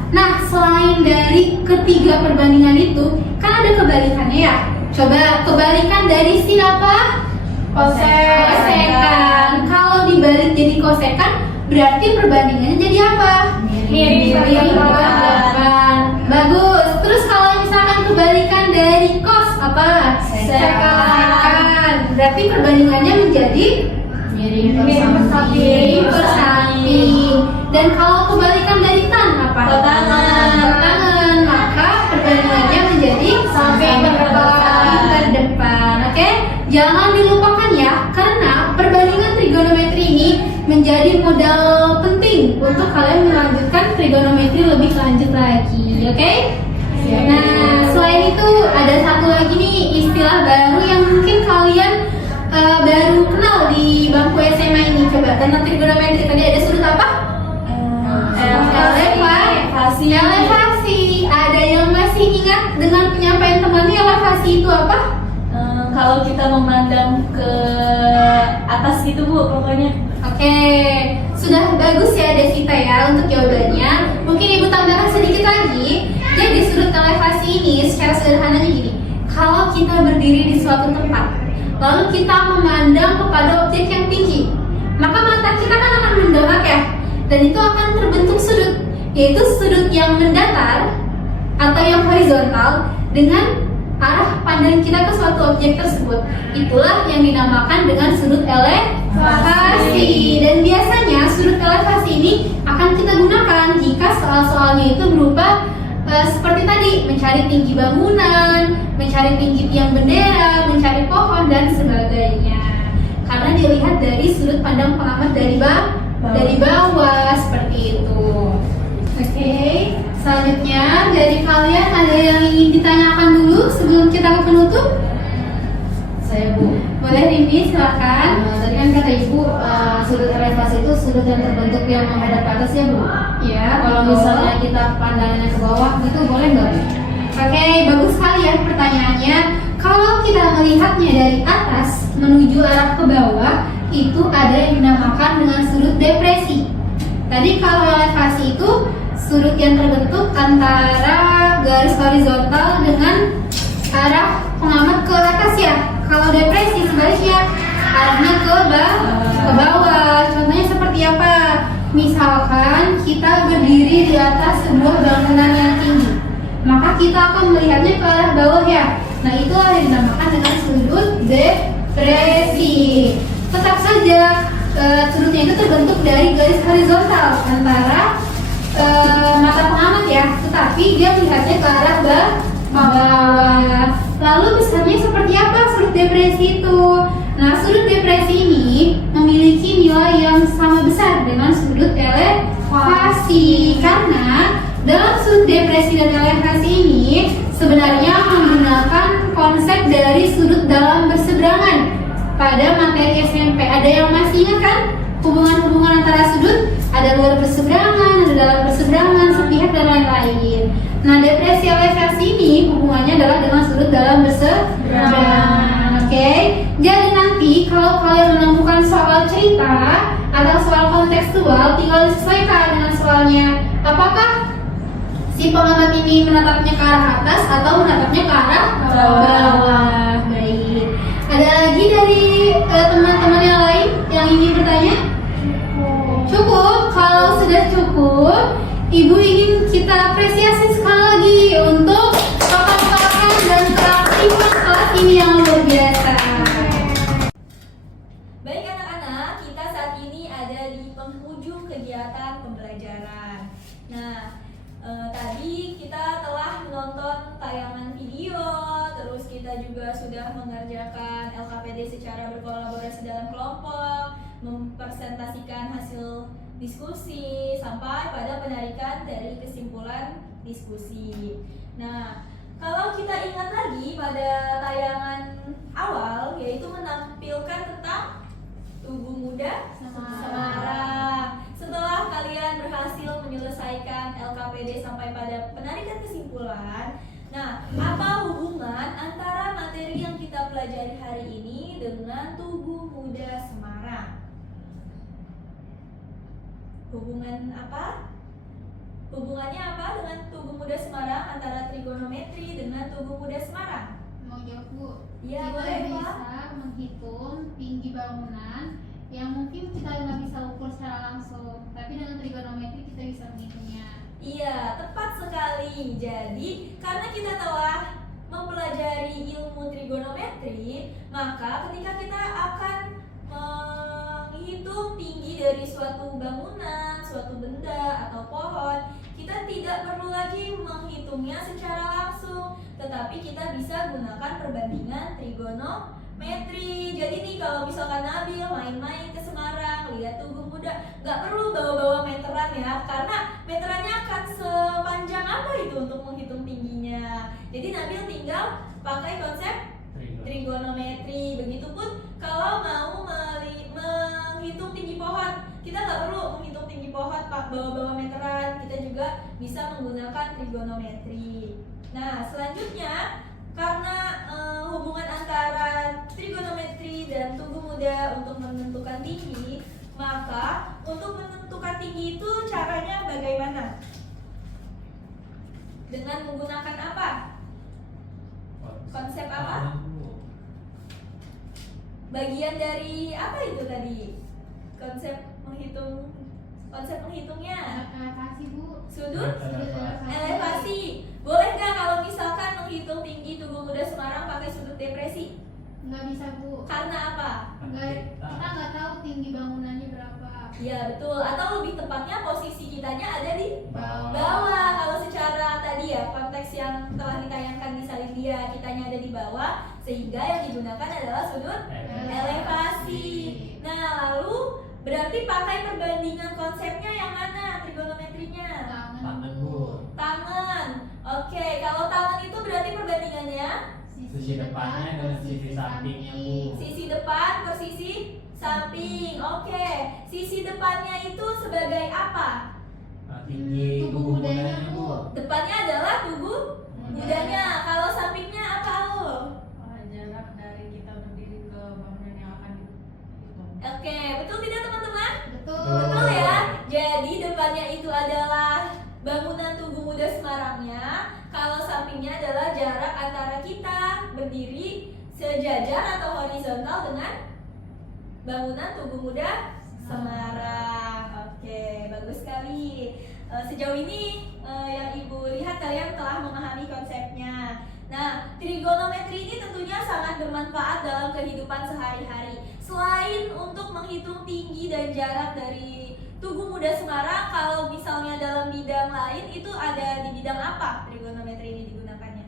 Nah, selain dari ketiga perbandingan itu, kan ada kebalikannya ya. Coba kebalikan dari sin apa? Kosekan. Kalau dibalik jadi kosekan, berarti perbandingannya jadi apa? Miring. Bagus. Terus kalau misalkan kebalikan dari cos apa? Sekan. Berarti perbandingannya menjadi miring per samping. Dan kalau kebalikan dari tan apa? Tangan. Maka perbandingannya menjadi samping terdepan. Oke? Jangan dilupakan ya, karena perbandingan trigonometri ini menjadi modal penting untuk kalian melanjutkan trigonometri lebih lanjut lagi. Oke? baru kenal di bangku SMA ini? Coba tentang trigonometri tadi ada sudut apa? Elevasi. Ada yang masih ingat dengan penyampaian temannya elevasi itu apa? Kalau kita memandang ke atas gitu Bu, pokoknya. Oke, sudah bagus ya Desita ya untuk jawabannya. Mungkin Ibu tambahkan sedikit lagi. Jadi sudut elevasi ini secara sederhananya gini. Kalau kita berdiri di suatu tempat, lalu kita memandang kepada objek yang tinggi, maka mata kita kan akan mendongak ya, dan itu akan terbentuk sudut, yaitu sudut yang mendatar atau yang horizontal dengan arah pandang kita ke suatu objek tersebut. Itulah yang dinamakan dengan sudut elevasi. Dan biasanya sudut elevasi ini akan kita gunakan jika soal-soalnya itu berupa seperti tadi, mencari tinggi bangunan, mencari tinggi tiang bendera, mencari pohon dan sebagainya. Karena dilihat dari sudut pandang pengamat dari bawah seperti itu. Oke, selanjutnya dari kalian ada yang ingin ditanyakan dulu sebelum kita ke penutup? Saya Bu. Boleh Rimi, silakan. Tadi kan kata Ibu sudut elevasi itu sudut yang terbentuk yang menghadap ke atas ya Bu. Ya, Kalau misalnya kita pandangannya ke bawah gitu boleh nggak Bu? Oke, bagus sekali ya pertanyaannya. Kalau kita melihatnya dari atas menuju arah ke bawah, itu ada yang dinamakan dengan sudut depresi. Tadi kalau elevasi itu sudut yang terbentuk antara garis horizontal dengan arah pengamat ke atas ya. Kalau depresi sebaliknya arahnya ke bawah. Contohnya seperti apa? Misalkan kita berdiri di atas sebuah bangunan yang tinggi, maka kita akan melihatnya ke arah bawah ya. Nah, itulah yang dinamakan dengan sudut depresi. Tetap saja sudutnya itu terbentuk dari garis horizontal antara mata pengamat ya, tetapi dia melihatnya ke arah bawah. Lalu besarnya seperti apa sudut depresi itu? Nah, sudut depresi ini memiliki nilai yang sama besar dengan sudut elevasi, karena dalam sudut depresi dan elevasi ini sebenarnya menggunakan konsep dari sudut dalam berseberangan pada materi SMP. Ada yang masih ingat kan hubungan-hubungan antara sudut? Ada luar berseberangan, ada dalam berseberangan, sepihak dan lain-lain. Nah, depresi elevasi ini hubungannya adalah dengan sudut dalam berseberangan. Oke, jadi nanti kalau kalian menemukan soal cerita atau soal kontekstual, tinggal disesuaikan dengan soalnya. Apakah si pengamat ini menatapnya ke arah atas atau menatapnya ke arah bawah? Baik. Ada lagi dari teman-teman yang lain yang ingin bertanya? Cukup. Kalau sudah cukup, Ibu ingin kita apresiasi sekali lagi untuk tokoh-tokoh dan keaktifan kelas ini yang luar biasa. Baik anak-anak, kita saat ini ada di penghujung kegiatan pembelajaran. Nah, tadi kita telah menonton tayangan video, terus kita juga sudah mengerjakan LKPD secara berkolaborasi dalam kelompok, mempresentasikan hasil diskusi sampai pada penarikan dari kesimpulan diskusi. Nah, kalau kita ingat lagi pada tayangan awal, yaitu menampilkan tentang tubuh muda Semarang. Setelah kalian berhasil menyelesaikan LKPD sampai pada penarikan kesimpulan, nah, apa hubungan antara materi yang kita pelajari hari ini dengan tubuh muda Semarang? Hubungan apa? Hubungannya apa dengan tubuh muda Semarang, antara trigonometri dengan tubuh muda Semarang? Mau jawab Bu? Iya, Kita boleh, Pak. bisa menghitung tinggi bangunan yang mungkin kita nggak bisa ukur secara langsung, tapi dengan trigonometri kita bisa menghitungnya. Iya, tepat sekali. Jadi, karena kita telah mempelajari ilmu trigonometri, maka ketika kita akan menghitung tinggi dari suatu bangunan, suatu benda atau pohon, kita tidak perlu lagi menghitungnya secara langsung, tetapi kita bisa gunakan perbandingan trigonometri. Jadi nih, kalau misalkan Nabil main-main ke Semarang, lihat tubuh muda, nggak perlu bawa-bawa meteran ya, karena meterannya akan sepanjang apa itu untuk menghitung tingginya. Jadi Nabil tinggal pakai konsep trigonometri. Begitupun kalau mau menghitung tinggi pohon, kita nggak perlu menghitung tinggi pohon bawa-bawa meteran, kita juga bisa menggunakan trigonometri. Nah, selanjutnya karena hubungan antara trigonometri dan tugu muda untuk menentukan tinggi, maka untuk menentukan tinggi itu caranya bagaimana? Dengan menggunakan apa? Konsep apa? Bagian dari apa itu tadi? Konsep menghitungnya? Elevasi Bu. Sudut Elevasi. elevasi. Boleh nggak kalau misalkan menghitung tinggi Tugu Muda Semarang pakai sudut depresi? Nggak bisa Bu. Karena apa? Kita nggak tahu tinggi bangunannya berapa. Iya betul. Atau lebih tepatnya posisi kitanya ada di Bawah. bawah. Kalau secara tadi ya konteks yang telah ditayangkan di salin dia, kitanya ada di bawah, sehingga yang digunakan adalah sudut elevasi. Nah, lalu berarti pakai perbandingan konsepnya yang mana trigonometrinya? Tangan Bu. Tangan. Oke, kalau tangan itu berarti perbandingannya Sisi depannya dengan sisi sampingnya Bu. sisi depan per sisi samping. Oke, sisi depannya itu sebagai apa? Tinggi Tugu tubuh mudanya, mudanya Bu. Bu. Depannya adalah tubuh mudanya. Kalau sampingnya apa, Aul? Jarak dari kita berdiri ke bangunan yang akan dihitung. Oke, betul tidak teman-teman? Betul. Betul ya. Jadi depannya itu adalah bangunan Tugu Muda Semarangnya. Kalau sampingnya adalah jarak antara kita berdiri sejajar atau horizontal dengan bangunan Tugu Muda Semarang. Oke, bagus sekali. Sejauh ini yang Ibu lihat kalian telah memahami konsepnya. Nah, trigonometri ini tentunya sangat bermanfaat dalam kehidupan sehari-hari. Selain untuk menghitung tinggi dan jarak dari Tugu Muda Semarang, kalau misalnya dalam bidang lain itu ada di bidang apa trigonometri ini digunakannya?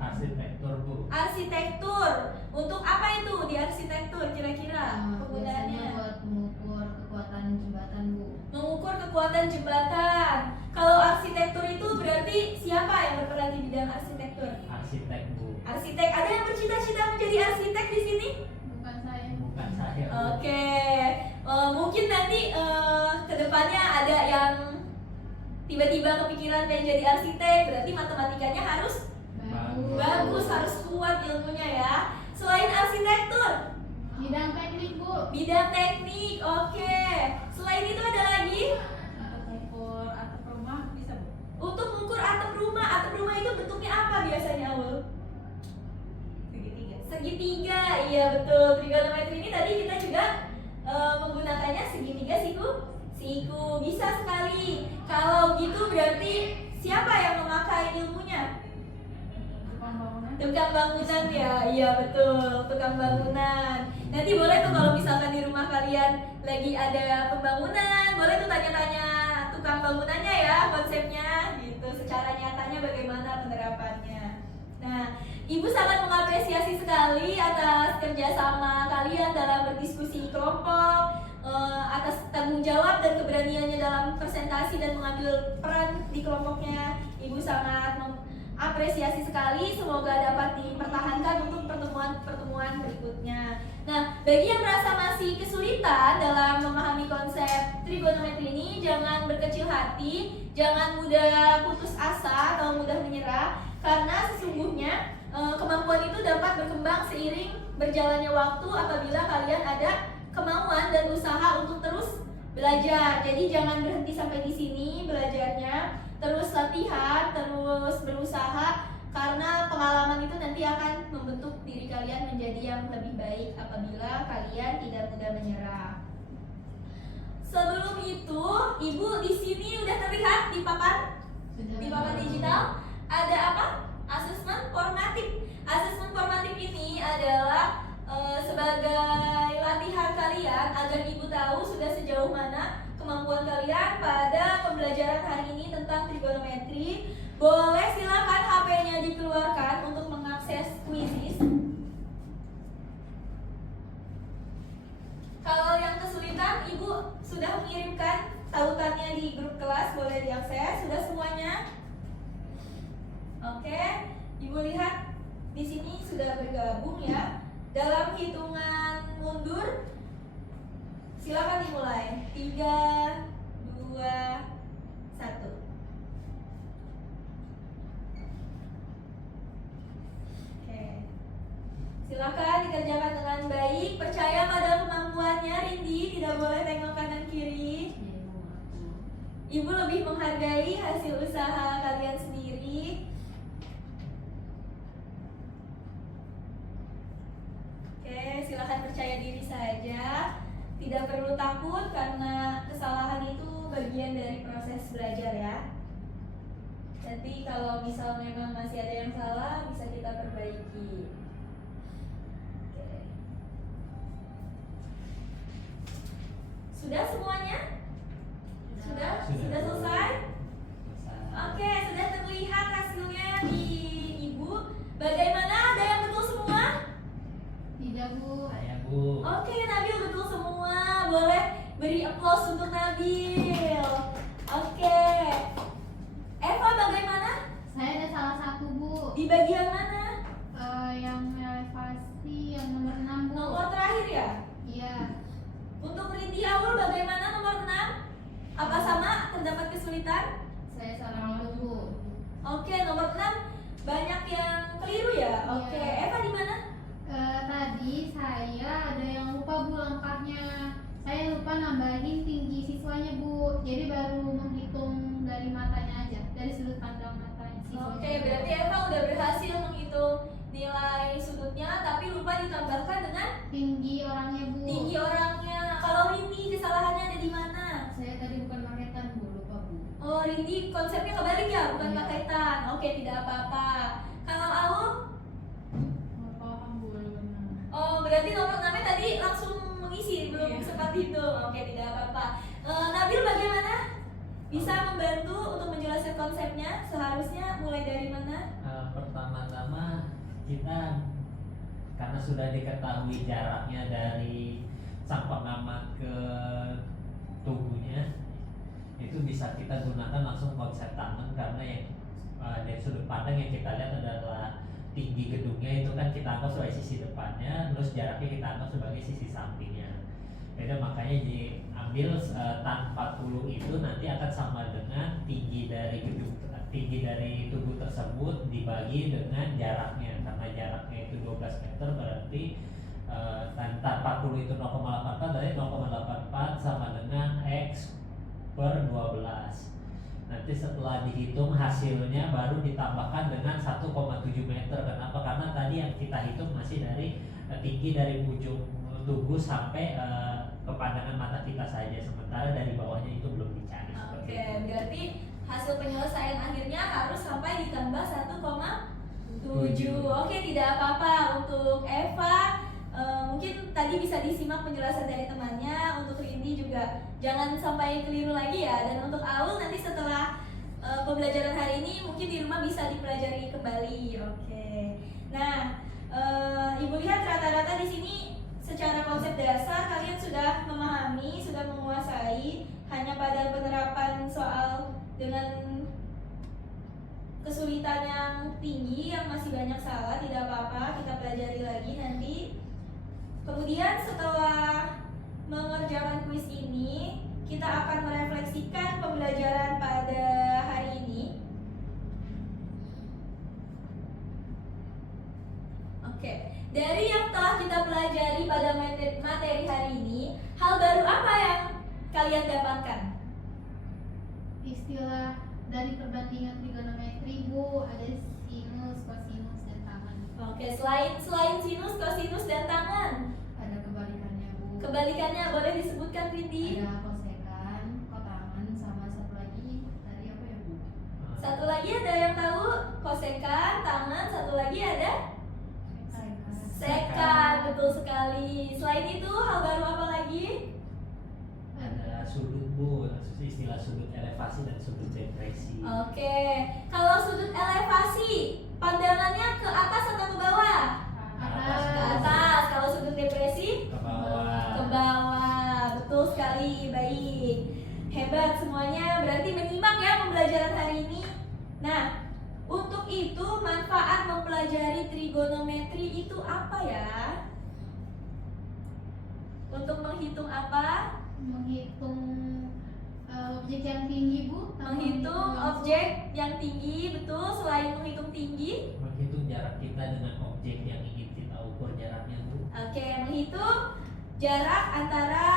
Arsitektur Bu. Arsitektur. Untuk apa itu di arsitektur kira-kira Biasanya penggunaannya? buat mengukur kekuatan jembatan Bu. Mengukur kekuatan jembatan. Kalau arsitektur itu berarti siapa yang berperan di bidang arsitektur? Arsitek Bu. Arsitek. Ada yang bercita-cita menjadi arsitek di sini? Bukan saya. Bukan saya Bu. Oke, mungkin nanti kedepannya ada yang tiba-tiba kepikiran pengen jadi arsitek, berarti matematikanya harus bagus, harus kuat ilmunya ya. Selain arsitektur, Bidang teknik Bu. bidang teknik, oke. Selain itu ada lagi? Untuk mengukur atap rumah bisa Bu? Untuk mengukur atap rumah itu bentuknya apa biasanya, Aul? Segitiga. Segitiga, iya betul. Trigonometri ini tadi kita juga menggunakannya segitiga siku. Bisa sekali. Kalau gitu berarti siapa yang memakai ilmunya? Tukang bangunan. Tukang bangunan ya, iya betul, tukang bangunan. Nanti boleh tuh kalau misalkan di rumah kalian lagi ada pembangunan, boleh tuh tanya-tanya tukang bangunannya ya konsepnya gitu. Secara nyatanya bagaimana penerapannya. Nah, Ibu sangat mengapresiasi sekali atas kerjasama kalian dalam berdiskusi kelompok, atas tanggung jawab dan keberaniannya dalam presentasi dan mengambil peran di kelompoknya. Ibu sangat apresiasi sekali, semoga dapat dipertahankan untuk pertemuan-pertemuan berikutnya. Nah, bagi yang merasa masih kesulitan dalam memahami konsep trigonometri ini, jangan berkecil hati, jangan mudah putus asa atau mudah menyerah, karena sesungguhnya kemampuan itu dapat berkembang seiring berjalannya waktu apabila kalian ada kemauan dan usaha untuk terus belajar. Jadi jangan berhenti sampai di sini belajarnya, terus latihan, terus berusaha, karena pengalaman itu nanti akan membentuk diri kalian menjadi yang lebih baik apabila kalian tidak mudah menyerah. Sebelum itu, Ibu di sini udah terlihat di papan digital ada apa? Asesmen formatif. Asesmen formatif ini adalah sebagai latihan kalian agar Ibu tahu sudah sejauh mana kemampuan kalian pada pembelajaran hari ini tentang trigonometri. Boleh silakan HP-nya dikeluarkan untuk mengakses quizzes. Kalau yang kesulitan, Ibu sudah mengirimkan tautannya di grup kelas, boleh diakses. Sudah semuanya? Oke, Ibu lihat di sini sudah bergabung ya. Dalam hitungan mundur, silakan dimulai. 3, 2, 1. Oke. Silakan dikerjakan dengan baik. Percaya pada kemampuannya, Rindi. Tidak boleh tengok kanan kiri. Ibu lebih menghargai hasil usaha kalian sendiri. Oke, silakan percaya diri saja. Tidak perlu takut karena kesalahan itu bagian dari proses belajar ya. Nanti kalau misal memang masih ada yang salah, bisa kita perbaiki. Oke. Sudah semuanya? Sudah selesai? Oke, sudah terlihat hasilnya di Ibu. Bagaimana? Ada yang betul semua? Tidak, Bu. Saya Bu. Oke, Nabil betul semua. Boleh beri applause untuk Nabil. Oke. Eva bagaimana? Saya ada salah satu, Bu. Di bagian mana? Yang elevasi yang nomor 6, Bu. Nomor terakhir ya? Iya. Untuk Rindi Aul bagaimana nomor 6? Apa sama? Terdapat kesulitan? Saya salah dulu, Bu. Oke, nomor 6 banyak yang keliru ya? Oke, Iya. Eva di mana? Tadi saya ada yang lupa, Bu, langkahnya. Saya lupa nambahin tinggi siswanya, Bu. Jadi baru menghitung dari matanya aja, dari sudut pandang matanya siswanya. Oke, berarti Eva udah berhasil menghitung nilai sudutnya, tapi lupa ditambahkan dengan tinggi orangnya, Bu. tinggi orangnya. Kalau Rindi kesalahannya ada di mana? Saya tadi bukan paketan, Bu, lupa, Bu. Oh, Rindi konsepnya kebalik ya, bukan Iya. paketan. Oke, tidak apa-apa. Kalau Aul? Nggak paham, Bu, benar. Oh, berarti nomor 6 tadi langsung mengisi, belum Iya. sempat hitung. Oke, tidak apa-apa. Nabil bagaimana? Bisa membantu untuk menjelaskan konsepnya? Seharusnya mulai dari mana? Pertama-tama kita karena sudah diketahui jaraknya dari sang pengamat ke tubuhnya, itu bisa kita gunakan langsung konsep tangan karena yang dari sudut pandang yang kita lihat adalah tinggi gedungnya itu kan kita anggap sebagai sisi depannya, terus jaraknya kita anggap sebagai sisi sampingnya. Beda, makanya diambil tan 40 itu nanti akan sama dengan tinggi dari gedung, tinggi dari tubuh tersebut dibagi dengan jaraknya, karena jaraknya itu 12 meter berarti tan 40 itu 0,84 dari 0,84 sama dengan X per 12. Nanti setelah dihitung hasilnya baru ditambahkan dengan 1,7 meter. Kenapa? Karena tadi yang kita hitung masih dari tinggi dari ujung tubuh sampai ke pandangan mata kita saja, sementara dari bawahnya itu belum dicari. Seperti Oke, itu. berarti hasil penyelesaian akhirnya harus sampai ditambah 1,7. Oke, tidak apa-apa. Untuk Eva mungkin tadi bisa disimak penjelasan dari temannya. Untuk Rindi juga jangan sampai keliru lagi ya. Dan untuk Aul nanti setelah pembelajaran hari ini mungkin di rumah bisa dipelajari kembali. Oke. Nah, Ibu lihat rata-rata di sini secara konsep dasar kalian sudah memahami, sudah menguasai. Hanya pada penerapan soal dengan kesulitan yang tinggi, yang masih banyak salah, tidak apa-apa, kita pelajari lagi nanti. Kemudian setelah mengerjakan kuis ini, kita akan merefleksikan pembelajaran pada hari ini. Oke, dari yang telah kita pelajari pada materi hari ini, hal baru apa yang kalian dapatkan? Istilah dari perbandingan trigonometri, Bu, ada sinus, kosinus, dan tangan. Oke, selain sinus, kosinus, dan tangan, Ada kebalikannya, Bu. kebalikannya boleh disebutkan, Rindi? Ada kosekan, kotangan, sama satu lagi tadi apa ya, Bu? Satu lagi ada yang tahu? Kosekan, tangan, satu lagi ada? Sekan, betul sekali. Selain itu, hal baru apa lagi? Ada sudut Bu, istilah sudut elevasi dan sudut depresi. Oke, kalau sudut elevasi, pandangannya ke atas atau ke bawah? Atas. Ke atas. Kalau sudut depresi? Ke bawah. Ke bawah, betul sekali, baik. Hebat semuanya, berarti menyimak ya pembelajaran hari ini. Nah, untuk itu manfaat mempelajari trigonometri itu apa ya? Untuk menghitung apa? Menghitung objek yang tinggi, Bu. Menghitung objek yang tinggi, betul. Selain menghitung tinggi, Menghitung jarak kita dengan objek yang ingin kita ukur jaraknya, Bu. oke, menghitung jarak antara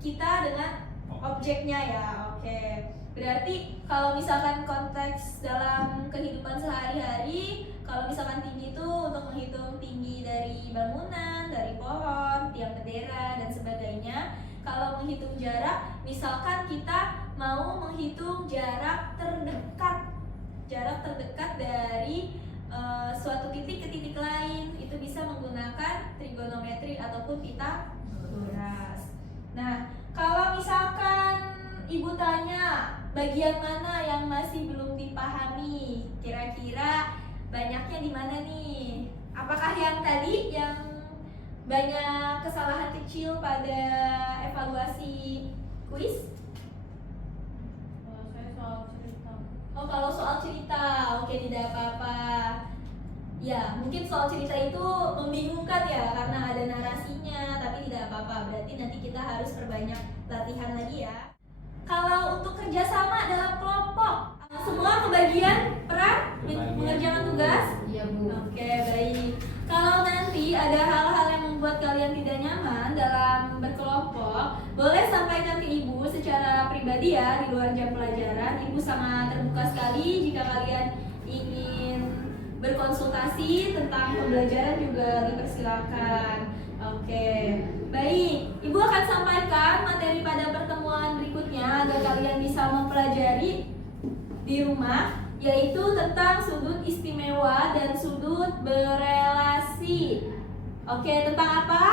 kita dengan objeknya ya. Oke. Berarti kalau misalkan konteks dalam kehidupan sehari-hari, kalau misalkan tinggi itu untuk menghitung tinggi dari bangunan, dari pohon, tiang bendera dan sebagainya. Kalau menghitung jarak, misalkan kita mau menghitung jarak terdekat dari suatu titik ke titik lain, itu bisa menggunakan trigonometri ataupun Pythagoras. Nah, kalau misalkan ibu tanya bagian mana yang masih belum dipahami, kira-kira banyaknya di mana nih? Apakah yang tadi yang banyak kesalahan kecil pada evaluasi kuis? Kalau saya soal cerita. Oh, kalau soal cerita, oke, tidak apa-apa. Ya, mungkin soal cerita itu membingungkan ya karena ada narasinya, tapi tidak apa-apa. Berarti nanti kita harus perbanyak latihan lagi ya. Kalau untuk kerjasama dalam kelompok, semua kebagian peran mengerjakan tugas? Iya, Bu. Oke, baik. Kalau nanti ada hal-hal yang membuat kalian tidak nyaman dalam berkelompok, boleh sampaikan ke ibu secara pribadi ya di luar jam pelajaran. Ibu sangat terbuka sekali jika kalian ingin berkonsultasi tentang pembelajaran juga dipersilakan. Oke, baik. Ibu akan sampaikan materi pada pertemuan berikutnya agar kalian bisa mempelajari di rumah, yaitu tentang sudut istimewa dan sudut berelasi. Oke, tentang apa?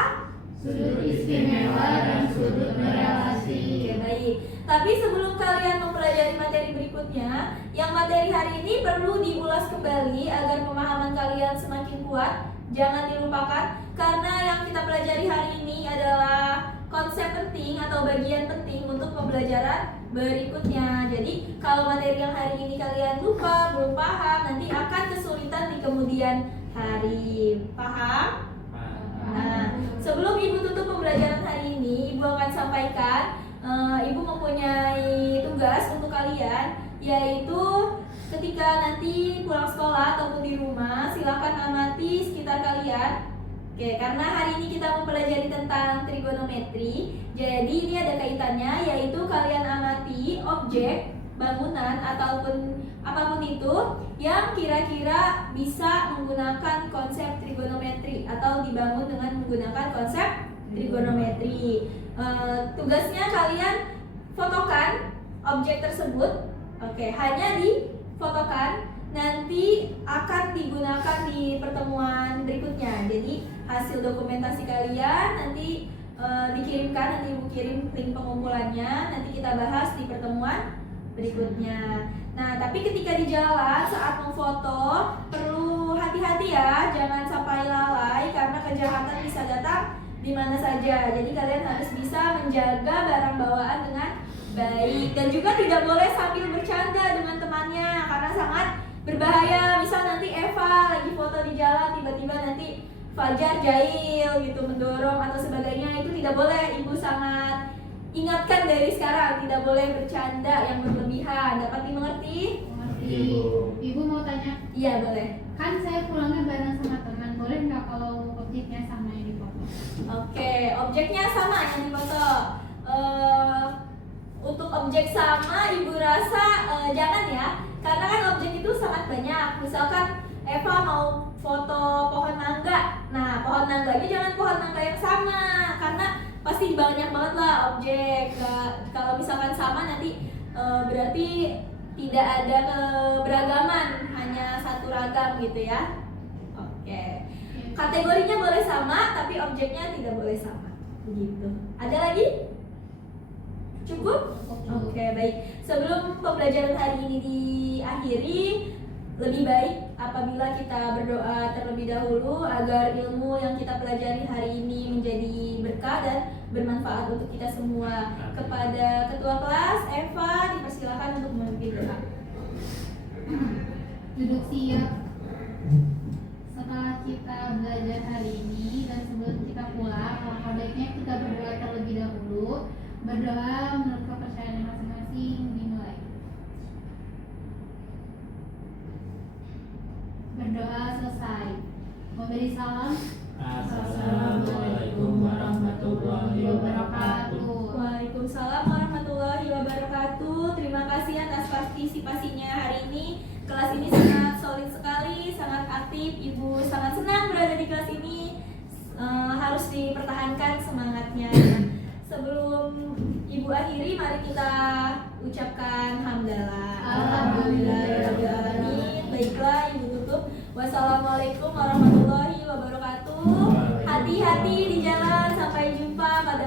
Sudut istimewa dan sudut berelasi. Oke, baik. Tapi sebelum kalian mempelajari materi berikutnya, yang materi hari ini perlu diulas kembali agar pemahaman kalian semakin kuat. Jangan dilupakan, karena yang kita pelajari hari ini adalah konsep penting atau bagian penting untuk pembelajaran berikutnya. Jadi kalau materi yang hari ini kalian lupa, belum paham, nanti akan kesulitan di kemudian hari. Paham? Nah, sebelum ibu tutup pembelajaran hari ini, ibu akan sampaikan, ibu mempunyai tugas untuk kalian, yaitu ketika nanti pulang sekolah ataupun di rumah, silakan amati sekitar kalian. Oke, karena hari ini kita mempelajari tentang trigonometri, jadi ini ada kaitannya, yaitu kalian amati objek, bangunan ataupun apapun itu yang kira-kira bisa menggunakan konsep trigonometri atau dibangun dengan menggunakan konsep trigonometri. Tugasnya kalian fotokan objek tersebut. Oke, hanya difotokan, nanti akan digunakan di pertemuan berikutnya. Jadi hasil dokumentasi kalian nanti dikirimkan, nanti ibu kirim link pengumpulannya, nanti kita bahas di pertemuan berikutnya. Nah, tapi ketika di jalan saat memfoto perlu hati-hati ya, jangan sampai lalai karena kejahatan bisa datang di mana saja. Jadi kalian harus bisa menjaga barang bawaan dengan baik, dan juga tidak boleh sambil bercanda dengan temannya karena sangat berbahaya. Misal nanti Eva lagi foto di jalan, tiba-tiba nanti Fajar jahil gitu, mendorong atau sebagainya, itu tidak boleh. Ibu sangat ingatkan dari sekarang, tidak boleh bercanda yang berlebihan. Dapat dimengerti? Mengerti. Ibu mau tanya, Iya, boleh. kan saya pulangnya bareng sama teman, boleh nggak kalau objeknya sama yang di foto? Oke, objeknya sama yang difoto. Untuk objek sama, ibu rasa jangan ya, karena kan objek itu sangat banyak. Misalkan Eva mau foto pohon mangga, nah pohon mangganya jangan pohon mangga yang sama, karena pasti banyak banget lah objek. Kalau misalkan sama nanti berarti tidak ada keberagaman, hanya satu ragam gitu ya. Oke, kategorinya boleh sama, tapi objeknya tidak boleh sama. Begitu. Ada lagi? Cukup? Oke, baik. Sebelum pembelajaran hari ini diakhiri, lebih baik apabila kita berdoa terlebih dahulu agar ilmu yang kita pelajari hari ini menjadi berkah dan bermanfaat untuk kita semua. Kepada ketua kelas, Eva, dipersilakan untuk memimpin doa. Duduk siap. Setelah kita belajar hari ini dan sebelum kita pulang, maka baiknya kita berdoa Berdoa menurut kepercayaan masing-masing dimulai. Berdoa selesai. Memberi salam. Assalamualaikum warahmatullahi wabarakatuh. Waalaikumsalam warahmatullahi wabarakatuh. Terima kasih atas partisipasinya hari ini. Kelas ini sangat solid sekali, sangat aktif. Ibu sangat senang berada di kelas ini. Harus dipertahankan semangatnya. Sebelum Ibu akhiri, mari kita ucapkan hamdalah. Alhamdulillahirrahmanirrahim. Baiklah, Ibu tutup. Wassalamualaikum warahmatullahi wabarakatuh. Hati-hati di jalan. Sampai jumpa pada